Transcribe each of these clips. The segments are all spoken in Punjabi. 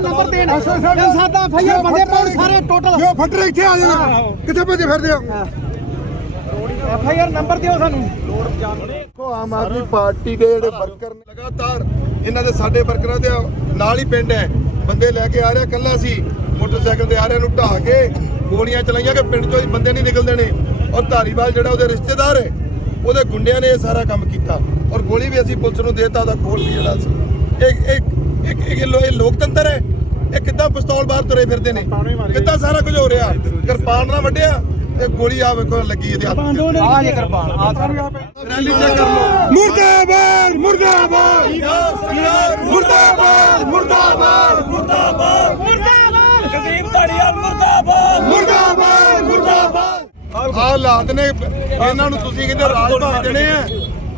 ਨੰਬਰ 3 ਸਾਡਾ ਫਾਇਰ ਬੰਦੇ ਪਾਉਣ ਸਾਰੇ ਟੋਟਲ ਜੋ ਫੱਟਰ ਇੱਥੇ ਆ ਜਾਣਾ ਕਿੱਥੇ ਭੱਜੇ ਫਿਰਦੇ ਆ ਫਾਇਰ ਨੰਬਰ ਦਿਓ ਸਾਨੂੰ ਦੇਖੋ ਆਮ ਆਦਮੀ ਪਾਰਟੀ ਦੇ ਜਿਹੜੇ ਵਰਕਰ ਨੇ ਲਗਾਤਾਰ ਇਹਨਾਂ ਦੇ ਸਾਡੇ ਵਰਕਰਾਂ ਦੇ ਨਾਲ ਹੀ ਪਿੰਡ ਹੈ ਬੰਦੇ ਲੈ ਕੇ ਆ ਰਿਹਾ ਕੱਲਾ ਸੀ ਮੋਟਰਸਾਈਕਲ ਤੇ ਆ ਰਿਹਾ ਨੂੰ ਢਾਹ ਕੇ ਗੋਲੀਆਂ ਚਲਾਈਆਂ ਕਿ ਪਿੰਡ ਚੋਂ ਬੰਦੇ ਨਹੀਂ ਨਿਕਲਦੇ ਨੇ ਔਰ ਧਾਰੀਵਾਲ ਜਿਹੜਾ ਉਹਦੇ ਰਿਸ਼ਤੇਦਾਰ ਹੈ। ਉਹਦੇ ਗੁੰਡਿਆਂ ਨੇ ਇਹ ਸਾਰਾ ਕੰਮ ਕੀਤਾ ਔਰ ਗੋਲੀ ਵੀ ਅਸੀਂ ਪੁਲਿਸ ਨੂੰ ਦੇਤਾ ਉਹਦਾ ਖੋਲ ਵੀ ਜਿਹੜਾ ਸੀ। ਇਹ ਇੱਕ ਇੱਕ ਇਹ ਲੋਕਤੰਤਰ ਹੈ। ਇਹ ਕਿੱਦਾਂ ਪਿਸਤੌਲ ਬਾਹਰ ਤੁਰੇ ਫਿਰਦੇ ਨੇ? ਕਿੱਦਾਂ ਸਾਰਾ ਕੁਝ ਹੋ ਰਿਹਾ? ਕਿਰਪਾਨ ਨਾਲ ਵੱਢਿਆ ਤੇ ਗੋਲੀ ਆ ਵੇਖੋ ਲੱਗੀ ਇਹਦੇ ਹੱਥ। ਆ ਜੇ ਕਿਰਪਾਨ ਆ ਰੈਲੀ ਚੈੱਕ ਕਰ ਲਓ। ਮੁਰਦਾਬਾਦ ਮੁਰਦਾਬਾਦ ਮੁਰਦਾਬਾਦ ਮੁਰਦਾਬਾਦ ਧਾੜੀਵਾਲ ਮੁਰਦਾਬਾਦ ਮੁਰਦਾਬਾਦ ਹਾਲਾਤ ਨੇ ਇਹਨਾਂ ਨੂੰ ਤੁਸੀਂ ਕਹਿੰਦੇ ਰਾਜ ਭਾਗ ਦੇਣੇ ਆ।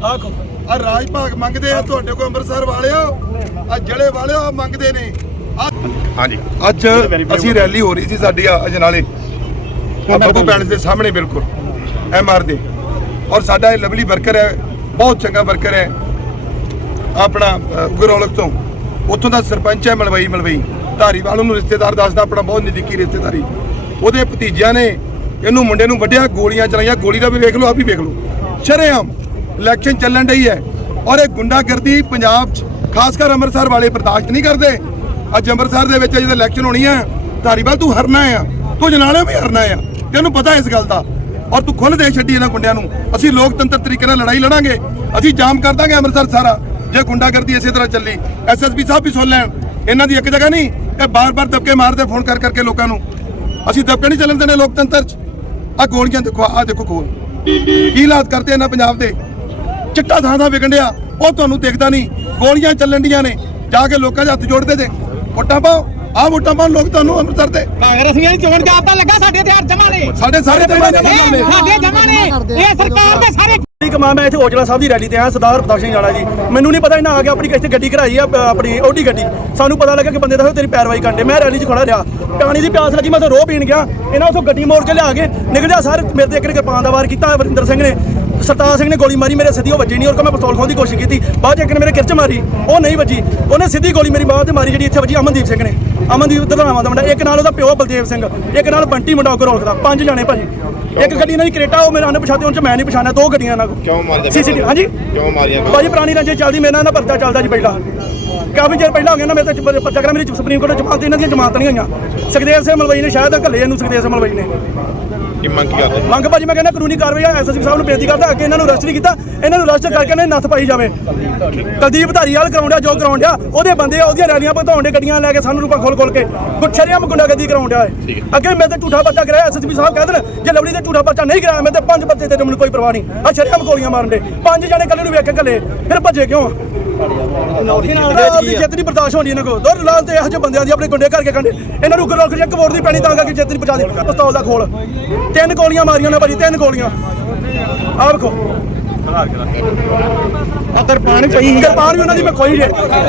ਆਖੋ ਆ ਰਾਜ ਭਾਗ ਮੰਗਦੇ ਆ ਤੁਹਾਡੇ ਕੋਲ ਅੰਮ੍ਰਿਤਸਰ ਵਾਲਿਓ ਆ ਜਲੇ ਵਾਲਿਓ ਆ ਮੰਗਦੇ ਨੇ। ਹਾਂਜੀ। ਅੱਜ ਅਸੀਂ ਰੈਲੀ ਹੋ ਰਹੀ ਸੀ ਸਾਡੀ ਅਜਨਾਲੇ ਬੱਬੂ ਪੈਲਸ ਦੇ ਸਾਹਮਣੇ ਬਿਲਕੁਲ ਐਮ ਆਰ ਦੇ। ਔਰ ਸਾਡਾ ਇਹ ਲਵਲੀ ਵਰਕਰ ਹੈ ਬਹੁਤ ਚੰਗਾ ਵਰਕਰ ਹੈ। ਆਪਣਾ ਅ, ਗੁਰੌਲਖ ਤੋਂ। ਉੱਥੋਂ ਦਾ ਸਰਪੰਚ ਹੈ ਮਲਵਈ ਮਲਵਈ। ਧਾਰੀਵਾਲ ਨੂੰ ਰਿਸ਼ਤੇਦਾਰ ਦੱਸਦਾ ਆਪਣਾ ਬਹੁਤ ਨਜ਼ਦੀਕੀ ਰਿਸ਼ਤੇਦਾਰੀ। ਉਹਦੇ ਭਤੀਜਿਆਂ ਨੇ ਇਹਨੂੰ ਮੁੰਡੇ ਨੂੰ ਵੱਢਿਆ ਗੋਲੀਆਂ ਚਲਾਈਆਂ, ਗੋਲੀ ਦਾ ਵੀ ਵੇਖ ਲਓ ਆ ਵੀ ਵੇਖ ਲਓ। ਸ਼ਰੇਆਮ ਇਲੈਕਸ਼ਨ ਚੱਲਣ ਡਈ ਹੈ ਔਰ ਇਹ ਗੁੰਡਾਗਰਦੀ ਪੰਜਾਬ 'ਚ, ਖਾਸ ਕਰ ਅੰਮ੍ਰਿਤਸਰ ਵਾਲੇ ਬਰਦਾਸ਼ਤ ਨਹੀਂ ਕਰਦੇ। ਅੱਜ ਅੰਮ੍ਰਿਤਸਰ ਦੇ ਵਿੱਚ ਜਦੋਂ ਇਲੈਕਸ਼ਨ ਹੋਣੀ ਹੈ, ਧਾਰੀਵਾਲ ਤੂੰ ਹਰਨਾ ਆ, ਤੂੰ ਜਨਾਲੇ ਵੀ ਹਰਨਾ ਆ, ਤੈਨੂੰ ਪਤਾ ਇਸ ਗੱਲ ਦਾ। ਔਰ ਤੂੰ ਖੁੱਲ੍ਹ ਦੇ ਛੱਡੀ ਇਹਨਾਂ ਗੁੰਡਿਆਂ ਨੂੰ। ਅਸੀਂ ਲੋਕਤੰਤਰ ਤਰੀਕੇ ਨਾਲ ਲੜਾਈ ਲੜਾਂਗੇ, ਅਸੀਂ ਜਾਮ ਕਰ ਦਾਂਗੇ ਅੰਮ੍ਰਿਤਸਰ ਸਾਰਾ, ਜੇ ਗੁੰਡਾਗਰਦੀ ਇਸੇ ਤਰ੍ਹਾਂ ਚੱਲੀ। ਐਸਐਸਪੀ ਸਾਹਿਬ ਵੀ ਸੁਣ ਲੈਣ, ਇਹਨਾਂ ਦੀ ਇੱਕ ਜਗ੍ਹਾ ਨਹੀਂ, ਇਹ ਬਾਰ-ਬਾਰ ਦਬਕੇ ਮਾਰਦੇ ਫੋਨ ਕਰ ਕਰਕੇ ਲੋਕਾਂ ਨੂੰ। ਅਸੀਂ ਦਬਕੇ ਨਹੀਂ ਚੱਲਣ ਦੇਣੇ ਲੋਕਤੰਤਰ 'ਚ। ਆ ਗੋਲੀਆਂ ਦੇਖੋ ਆ ਦੇਖੋ ਗੋਲ ਕੀ ਹਾਲਾਤ ਕਰਦੇ ਇਹਨਾਂ ਪੰਜਾਬ ਦੇ? ਚਿੱਟਾ ਥਾਂ ਥਾਂ ਵਿਕਣ ਡਿਆ, ਉਹ ਤੁਹਾਨੂੰ ਦੇਖਦਾ ਨਹੀਂ। ਗੋਲੀਆਂ ਚੱਲਣ ਡੀਆਂ ਨੇ, ਜਾ ਕੇ ਲੋਕਾਂ ਦੇ ਹੱਥ ਜੋੜਦੇ ਜੇ ਵੋਟਾਂ ਪਾਓ। ਆ ਵੋਟਾਂ ਪਾਉਣ ਲੋਕ ਤੁਹਾਨੂੰ ਅੰਮ੍ਰਿਤਸਰ ਦੇ। ਕਾਂਗਰਸੀਆਂ ਦੀ ਚੋਣ ਜਾਬਤਾ ਲੱਗਾ ਸਾਡੇ ਹਥਿਆਰ ਜਮਾ ਨੇ। ਸਾਡੇ ਸਾਰੇ ਤੇ ਨੇ। ਸਾਡੇ ਜਮਾ ਨੇ। ਇਹ ਸਰਕਾਰ ਦੇ ਸਾਰੇ ਠੀਕ ਮਾਂ ਮੈਂ ਇੱਥੇ ਔਜਲਾ ਸਾਹਿਬ ਦੀ ਰੈਲੀ ਤੇ ਆਇਆ ਸਰਦਾਰ ਪ੍ਰਤਾਪ ਸਿੰਘ ਜਾਣਾ ਜੀ। ਮੈਨੂੰ ਨਹੀਂ ਪਤਾ ਇਹਨਾਂ ਆ ਕੇ ਆਪਣੀ ਕਿਤੇ ਗੱਡੀ ਕਢਾਈ ਆ ਆਪਣੀ ਓਡੀ ਗੱਡੀ। ਸਾਨੂੰ ਪਤਾ ਲੱਗਾ ਕਿ ਬੰਦੇ ਦਾ ਤੇਰੀ ਪੈਰਵਾਈ ਕਰਦੇ ਮੈਂ ਰੈਲੀ 'ਚ ਖੜਾ ਰਿਹਾ। ਪਾਣੀ ਦੀ ਪਿਆਸ ਲੱਗੀ ਮੈਂ ਤਾਂ ਰੋਹ ਪੀਣ ਗਿਆ। ਇਹਨਾਂ ਉਥੋਂ ਗੱਡੀ ਮੋੜ ਕੇ ਲਿਆ ਕੇ ਨਿਕਲਿਆ ਸਾਰੇ ਮੇਰੇ ਤੇ ਇੱਕ ਨੇ ਕਿਰਪਾਨ ਦਾ ਵਾਰ ਕੀਤਾ ਵਰਿੰਦਰ ਸਿੰਘ ਨੇ। ਸਰਤਾਜ ਸਿੰਘ ਨੇ ਗੋਲੀ ਮਾਰੀ ਮੇਰੇ ਸਿੱਧੀ ਉਹ ਵੱਜੀ ਨਹੀਂ ਔਰ ਕੋ ਮੈਂ ਪਿਸਤੌਲ ਖੋਣ ਦੀ ਕੋਸ਼ਿਸ਼ ਕੀਤੀ। ਬਾਅਦ 'ਚ ਇੱਕ ਨੇ ਮੇਰੇ ਕਿਰਚ ਮਾਰੀ ਉਹ ਨਹੀਂ ਵੱਜੀ। ਉਹਨੇ ਸਿੱਧੀ ਗੋਲੀ ਮੇਰੀ ਬਾਹ ਤੇ ਮਾਰੀ ਜਿਹੜੀ ਇੱਥੇ ਵੱਜੀ ਅਮਨਦੀਪ ਸਿੰਘ ਨੇ। ਅਮਨਦੀਪ ਦਧਾਵਾ ਦਾ ਮੁੰਡਾ। ਇੱਕ ਨਾਲ ਉਹਦਾ ਪਿਓ ਬਲਦੇਵ ਸਿੰਘ। ਇੱਕ ਨਾਲ ਬੰਟੀ ਮੁੰਡਾ ਉਹ ਰੋਲਦਾ ਪੰਜ ਜਾਣੇ ਭਾਜੀ। ਇੱਕ ਗੱਡੀ ਨਾਲ ਹੀ ਕਰੇਟਾ ਉਹ ਮੇਰੇ ਨਾਲ ਪਛਾਤੇ ਉਹਨਾਂ ਚ ਮੈਂ ਨਹੀਂ ਪਛਾਣਿਆ। ਦੋ ਗੱਡੀਆਂ ਨਾਲ ਕਿਉਂ ਮਾਰਦੇ ਸੀਸੀਟੀਵੀ ਹਾਂਜੀ? ਕਿਉਂ ਮਾਰੀਆਂ ਭਾਜੀ ਪੁਰਾਣੀ ਰੰਜੇ ਚੱਲਦੀ ਮੇਰੇ ਨਾਲ ਪਰਚਾ ਚੱਲਦਾ ਜੀ ਪਹਿਲਾਂ। ਕਾਫੀ ਚਿਰ ਪਹਿਲਾਂ ਹੋ ਗਿਆ ਨਾ ਮੇਰੇ ਤੇ ਪਰਚਾ ਕਰਾ ਮੇਰੀ ਸੁਪਰੀਮ ਕੋਰਟ ਜਮਾਨਤ ਇਹਨਾਂ ਦੀਆਂ ਜਮਾਨਤਾਂ ਨਹੀਂ ਹੋਈਆਂ। ਸੁਖਦੇਵ ਸਿੰਘ ਮਲਵਈ ਨੇ ਸ਼ਾਇਦ ਘੱਲੇ ਇਹਨੂੰ ਸੁਖਦੇਵ ਸਿੰਘ ਮਲਵਈ ਨੇ। ਕੀ ਮੰਗ ਕੀ ਕਰਦੇ? ਮੰਗ ਭਾਜੀ ਮੈਂ ਕਹਿੰਦਾ ਕਾਨੂੰਨੀ ਕਾਰਵਾਈ ਐਸਐਸਪੀ ਸਾਹਿਬ ਨੂੰ ਬੇਨਤੀ ਕਰਦਾ ਅੱਗੇ ਇਹਨਾਂ ਨੂੰ ਅਰੈਸਟ ਨਹੀਂ ਕੀਤਾ ਇਹਨਾਂ ਨੂੰ ਅਰੈਸਟ ਕਰਕੇ ਇਹਨਾਂ ਨੱਥ ਪਾਈ ਜਾਵੇ। ਕੁਲਦੀਪ ਧਾਰੀਵਾਲ ਕਰਾਉਂਦਿਆ ਜੋ ਕਰਾਉਂਦਿਆ ਉਹਦੇ ਬੰਦੇ ਆ, ਉਹਦੀਆਂ ਰੈਲੀਆਂ ਵਧਾਉਂਦੇ ਗੱਡੀਆਂ ਲੈ ਕੇ ਸਾਨੂੰ ਰੂਪਾ ਖੋਲ ਖੋਲ ਕੇ ਗੁੱਛਰਿਆਮ ਗੁੰਡਾਗਰਦੀ ਕਰਾਉਂਦਿਆ ਹੈ ਅੱਗੇ ਮੈਂ ਤੇ ਝੂਠਾ ਪਰਚਾ ਕਰਾਇਆ ਐਸਐਸਪੀ ਸਾਹਿਬ ਕਹਿੰਦੇ ਨੇ ਜੇ ਲਵਲੀ ਤੇ ਝੂਠਾ ਪਰਚਾ ਨਹੀਂ ਕਰਾਇਆ ਮੈਂ ਤੇ ਪੰਜ ਪਰਚੇ ਤੇ ਮੈਨੂੰ ਕੋਈ ਪਰਵਾਹ ਨਹੀਂ। ਆ ਸ਼ਰਿਆਮ ਗੋਲੀਆਂ ਮਾਰਨ ਦੇ ਪੰਜ ਜਣੇ ਕੱਲੇ ਨੂੰ ਵੇਖ ਕੇ ਕੱਲੇ ਫਿਰ ਭੱਜੇ ਕਿਉਂ? ਆਪਦੀ ਜਿੱਤ ਨਹੀਂ ਬਰਦਾਸ਼ਤ ਹੋਣੀ ਇਹਨਾਂ ਕੋਲ? ਦੋਰ ਲਾਲ ਤੇ ਇਹੋ ਜਿਹੇ ਬੰਦਿਆਂ ਦੀ ਆਪਣੇ ਗੁੰਡੇ ਕਰਕੇ ਕੰਡੇ ਇਹਨਾਂ ਨੂੰ ਗੁਰਲੋਕ ਇੱਕ ਵੋਟ ਦੀ ਪੈਣੀ ਤਾਂ ਕਰਕੇ ਜਿੱਤ ਨਹੀਂ ਪਹੁੰਚਾ ਦੇ। ਪਿਸਤੌਲ ਦਾ ਖੋਲ। ਤਿੰਨ ਗੋਲੀਆਂ ਮਾਰੀਆਂ ਨੇ ਭਾਜੀ ਤਿੰਨ ਗੋਲੀਆਂ। ਆਹ ਵੇਖੋ। ਕਿਰਪਾਨ ਪਈ ਕਿਰਪਾਨ ਵੀ ਉਹਨਾਂ ਦੀ ਮੈਂ ਖੋਈ ਜੇ।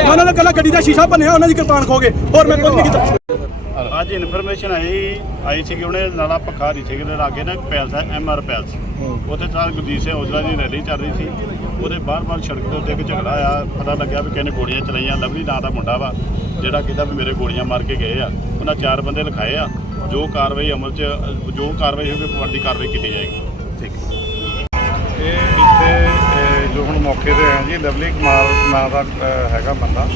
ਉਹਨਾਂ ਨੇ ਕੱਲਾ ਗੱਡੀ ਦਾ ਸ਼ੀਸ਼ਾ ਭੰਨਿਆ ਉਹਨਾਂ ਦੀ ਕਿਰਪਾਨ ਖੋ ਗਏ। ਹੋਰ ਮੈਂ ਕੁਝ ਨਹੀਂ ਕੀਤਾ। ਅੱਜ ਇਨਫੋਰਮੇਸ਼ਨ ਆਈ ਆਈ ਸੀ ਕਿ ਉਹਨੇ ਨਾਲਾ ਪੱਖਾ ਰਿਛੇ ਦੇ ਲਾਗੇ ਨਾ ਇੱਕ ਪੈਲਸ ਹੈ ਐਮ ਆਰ ਪੈਲਸ। ਉੱਥੇ ਸਾਰ ਗੁਰਜੀਤ ਸਿੰਘ ਔਜਲਾ ਦੀ ਰੈਲੀ ਚੱਲ ਰਹੀ ਸੀ। ਉਹਦੇ ਬਾਹਰ-ਬਾਹਰ ਸੜਕ ਦੇ ਉੱਤੇ ਇੱਕ ਝਗੜਾ ਆ ਪਤਾ ਲੱਗਿਆ ਵੀ ਕਿਹਨੇ ਗੋਲੀਆਂ ਚਲਾਈਆਂ ਲਵਲੀ ਨਾਂ ਦਾ ਮੁੰਡਾ ਵਾ ਜਿਹੜਾ ਕਹਿੰਦਾ ਵੀ ਮੇਰੇ ਗੋਲੀਆਂ ਮਾਰ ਕੇ ਗਏ ਆ। ਉਹਨਾਂ ਚਾਰ ਬੰਦੇ ਲਿਖਾਏ ਆ ਜੋ ਕਾਰਵਾਈ ਅਮਲ 'ਚ ਜੋ ਕਾਰਵਾਈ ਹੋਵੇ ਬਣਦੀ ਕਾਰਵਾਈ ਕੀਤੀ ਜਾਏਗੀ। ਇਹ ਇੱਥੇ ਜੋ ਹੁਣ ਮੌਕੇ ਤੇ ਹੈ ਜੀ ਲਵਲੀ ਕੁਮਾਰ ਨਾਂ ਦਾ ਹੈਗਾ ਬੰਦਾ।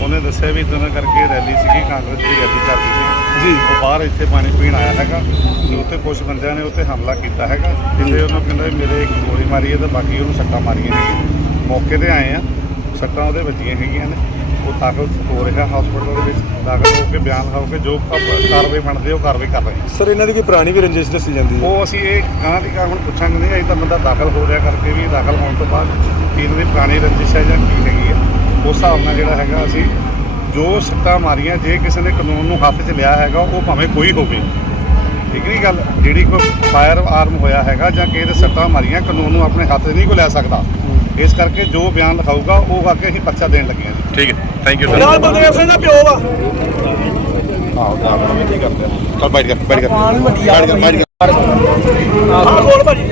ਉਹਨੇ ਦੱਸਿਆ ਵੀ ਇਦਾਂ ਕਰਕੇ ਰੈਲੀ ਸੀਗੀ ਕਾਂਗਰਸ ਦੀ ਰੈਲੀ ਚੱਲਦੀ ਸੀ। ਜੀ। ਉਹ ਬਾਹਰ ਇੱਥੇ ਪਾਣੀ ਪੀਣ ਆਇਆ ਹੈਗਾ। ਤੇ ਉੱਥੇ ਕੁਝ ਬੰਦਿਆਂ ਨੇ ਉੱਤੇ ਹਮਲਾ ਕੀਤਾ ਹੈਗਾ। ਜਿਹਦੇ ਉਹਨਾਂ ਕਹਿੰਦਾ ਵੀ ਮੇਰੇ ਇੱਕ ਗੋਲੀ ਮਾਰੀ ਹੈ ਤੇ ਬਾਕੀ ਉਹਨੂੰ ਸੱਟਾਂ ਮਾਰੀਆਂ ਹੈਗੀਆਂ ਮੌਕੇ ਤੇ ਆਏ ਆ। ਸੱਟਾਂ ਉਹਦੇ ਵੱਜੀਆਂ ਹੈਗੀਆਂ ਨੇ। ਉਹ ਦਾਖਲ ਹੋ ਰਿਹਾ ਹਸਪੀਟਲ ਦੇ ਵਿੱਚ। ਦਾਖਲ ਹੋ ਕੇ ਬਿਆਨ ਲਿਖਾਓ ਕੇ ਜੋ ਕਾਰਵਾਈ ਬਣਦੀ ਹੈ ਉਹ ਕਾਰਵਾਈ ਕਰ ਰਹੇ ਸਰ ਇਹਨਾਂ ਦੀ ਕੋਈ ਪੁਰਾਣੀ ਵੀ ਰੰਜਿਸ਼ ਦੱਸੀ ਜਾਂਦੀ ਉਹ ਅਸੀਂ ਇਹ ਗਾਂ ਦੀ ਗਾਂ ਹੁਣ ਪੁੱਛਾਂਗੇ ਨਹੀਂ ਅਜੇ ਤਾਂ ਬੰਦਾ ਦਾਖਲ ਹੋ ਰਿਹਾ ਕਰਕੇ ਵੀ ਦਾਖਲ ਹੋਣ ਤੋਂ ਬਾਅਦ ਕੀ ਇਹਨਾਂ ਦੀ ਪੁਰਾਣੀ ਰੰਜਿਸ਼ ਹੈ ਜਾਂ ਕੀ ਹੈਗੀ ਹੈ। ਉਸ ਹਿਸਾਬ ਨਾਲ ਜਿਹੜਾ ਹੈਗਾ ਅਸੀਂ ਜੋ ਸੱਟਾਂ ਮਾਰੀਆਂ ਜੇ ਕਿਸੇ ਨੇ ਕਾਨੂੰਨ ਨੂੰ ਹੱਥ 'ਚ ਲਿਆ ਹੈਗਾ ਉਹ ਭਾਵੇਂ ਕੋਈ ਹੋਵੇ। ਠੀਕ ਨਹੀਂ ਗੱਲ? ਜਿਹੜੀ ਕੋਈ ਫਾਇਰ ਆਰਮ ਹੋਇਆ ਹੈਗਾ ਜਾਂ ਕਿਸੇ ਦੇ ਸੱਟਾਂ ਮਾਰੀਆਂ ਕਾਨੂੰਨ ਨੂੰ ਆਪਣੇ ਹੱਥ 'ਚ ਨਹੀਂ ਕੋ ਲੈ ਸਕਦਾ। ਇਸ ਕਰਕੇ ਜੋ ਬਿਆਨ ਲਿਖਾਊਗਾ ਉਹ ਕਰਕੇ ਅਸੀਂ ਪਰਚਾ ਦੇਣ ਲੱਗੇ ਹਾਂ ਠੀਕ ਹੈ। ਥੈਂਕ ਯੂ ਨਾਲ ਬਲਦੇਵ ਸਿੰਘ ਦਾ ਪਿਓ ਵਾ। ਆਹੋ ਦਾਖਲ ਵੀ ਠੀਕ ਕਰਦੇ ਆ। ਚੱਲ ਬੈਠ ਕਰ ਬੈਠ ਕਰ ਬੈਠ ਕਰ ਬੈਠ ਬੋਲ ਭਾਜੀ।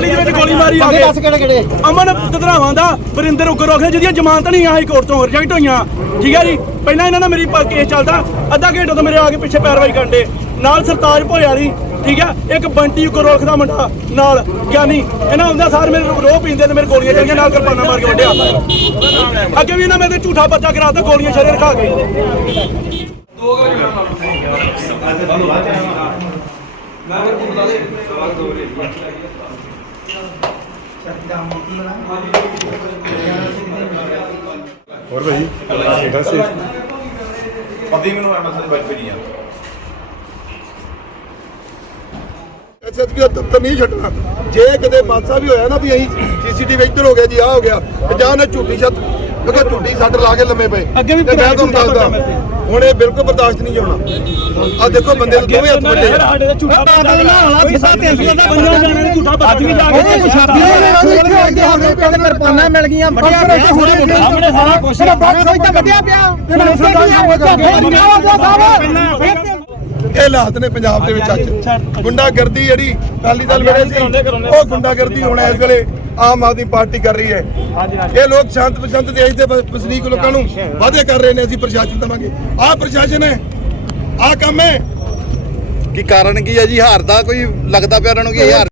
ਰੈਲੀ ਦੇ ਵਿੱਚ ਗੋਲੀ ਮਾਰੀ ਆ ਕੇ। ਦੱਸ ਕਿਹੜੇ ਕਿਹੜੇ? ਅਮਨ ਦਧਰਾਵਾਂ ਦਾ ਵਰਿੰਦਰ ਉਗਰੋਖ ਨੇ ਜਿਹਦੀਆਂ ਜ਼ਮਾਨਤਾਂ ਨਹੀਂ ਹਾਈ ਕੋਰਟ ਤੋਂ ਰਿਜੈਕਟ ਹੋਈਆਂ। ਠੀਕ ਹੈ ਜੀ? ਪਹਿਲਾਂ ਇਹਨਾਂ ਨਾਲ ਮੇਰੀ ਕੇਸ ਚੱਲਦਾ ਅੱਧਾ ਘੰਟੇ ਤੋਂ ਮੇਰੇ ਆ ਕੇ ਪਿੱਛੇ ਪੈਰਵਾਈ ਕਰਦੇ ਨਾਲ ਸਰਤਾਜ ਭੋਏ ਵਾਲੀ ਠੀਕ ਹੈ? ਇੱਕ ਬੰਟੀ ਉਗਰੋਖ ਦਾ ਮੁੰਡਾ ਨਾਲ ਗਿਆਨੀ। ਇਹਨਾਂ ਹੁੰਦਾ ਸਾਰ ਮੇਰੇ ਰੋਹ ਪੀਂਦੇ ਤੇ ਮੇਰੇ ਗੋਲੀਆਂ ਚੱਲੀਆਂ ਨਾਲ ਕਿਰਪਾਨਾਂ ਮਾਰ ਕੇ ਵੱਢਿਆ। ਅੱਗੇ ਵੀ ਇਹਨਾਂ ਮੇਰੇ ਝੂਠਾ ਬੱਚਾ ਕਰਾਤਾ ਗੋਲੀਆਂ ਸ਼ਰੇ ਰਖਾ ਕੇ। ਹੋਰ ਭਾਈ ਕਿਹੜਾ ਸੀ? ਪਤੀ ਮੈਨੂੰ ਐਮਐਸਐਨ ਬਾਈਕ ਭੇਜੀ ਆ। ਐਸਐਸਪੀ ਦਾ ਦਫ਼ਤਰ ਨਹੀਂ ਛੱਡਣਾ। ਜੇ ਕਦੇ ਮਾਸਾ ਵੀ ਹੋਇਆ ਨਾ ਵੀ ਅਸੀਂ ਸੀਸੀਟੀਵੀ ਇੱਧਰ ਹੋ ਗਿਆ ਜੀ ਆ ਹੋ ਗਿਆ ਤੇ ਜਾਂ ਉਹਨੇ ਝੂਠੀ ਛੱਤ ਮੈਂ ਕਿਹਾ ਝੂਠੀ ਸੱਟ ਲਾ ਕੇ ਲੰਮੇ ਪਏ। ਅੱਗੇ ਵੀ ਮੈਂ ਤੁਹਾਨੂੰ ਦੱਸਦਾ ਬੱਚਾ ਹੁਣ ਇਹ ਬਿਲਕੁਲ ਬਰਦਾਸ਼ਤ ਨਹੀਂ ਹੋਣਾ। ਆ ਦੇਖੋ ਬੰਦੇ ਦੇ ਦੋਵੇਂ ਹੱਥ ਵੱਡੇ ਆ। ਸਾਡੇ ਦਾ ਝੂਠਾ ਬੱਚਾ ਕਰਾਤਾ ਕਿਸਾ 300 ਦਾ ਪੰਜਾਂ ਜਾਣਿਆਂ ਨੇ ਝੂਠਾ ਬੱਚਾ ਵੀ ਜਾ ਕੇ ਕਿਰਪਾਨਾਂ ਮਿਲ ਗਈਆਂ। ਵੱਡਿਆ ਪਿਆ ਸਾਹਮਣੇ ਸਾਰਾ ਕੁਝ ਬਾਕਸ ਹੋਈ ਤਾਂ ਵੱਡਿਆ ਪਿਆ। ਤੈਨੂੰ ਇਹ ਹਾਲਾਤ ਨੇ ਪੰਜਾਬ ਦੇ ਵਿੱਚ ਅੱਜ। ਗੁੰਡਾਗਰਦੀ ਜਿਹੜੀ ਅਕਾਲੀ ਦਲ ਵੇਲੇ ਸੀ ਉਹ ਗੁੰਡਾਗਰਦੀ ਹੁਣ ਇਸ ਵੇਲੇ ਆਮ ਆਦਮੀ ਪਾਰਟੀ ਕਰ ਰਹੀ ਹੈ। ਇਹ ਲੋਕ ਸ਼ਾਂਤ ਪਸੰਦ ਦੇਸ਼ ਦੇ ਵਸਨੀਕ ਲੋਕਾਂ ਨੂੰ ਵਾਅਦੇ ਕਰ ਰਹੇ ਨੇ ਅਸੀਂ ਪ੍ਰਸ਼ਾਸਨ ਦੇਵਾਂਗੇ। ਆਹ ਪ੍ਰਸ਼ਾਸਨ ਹੈ ਆਹ ਕੰਮ ਹੈ। ਕੀ ਕਾਰਨ ਕੀ ਹੈ ਜੀ? ਹਾਰ ਦਾ ਕੋਈ ਲੱਗਦਾ ਪਿਆ ਉਹਨਾਂ ਨੂੰ ਕਿ ਇਹ ਹਾਰ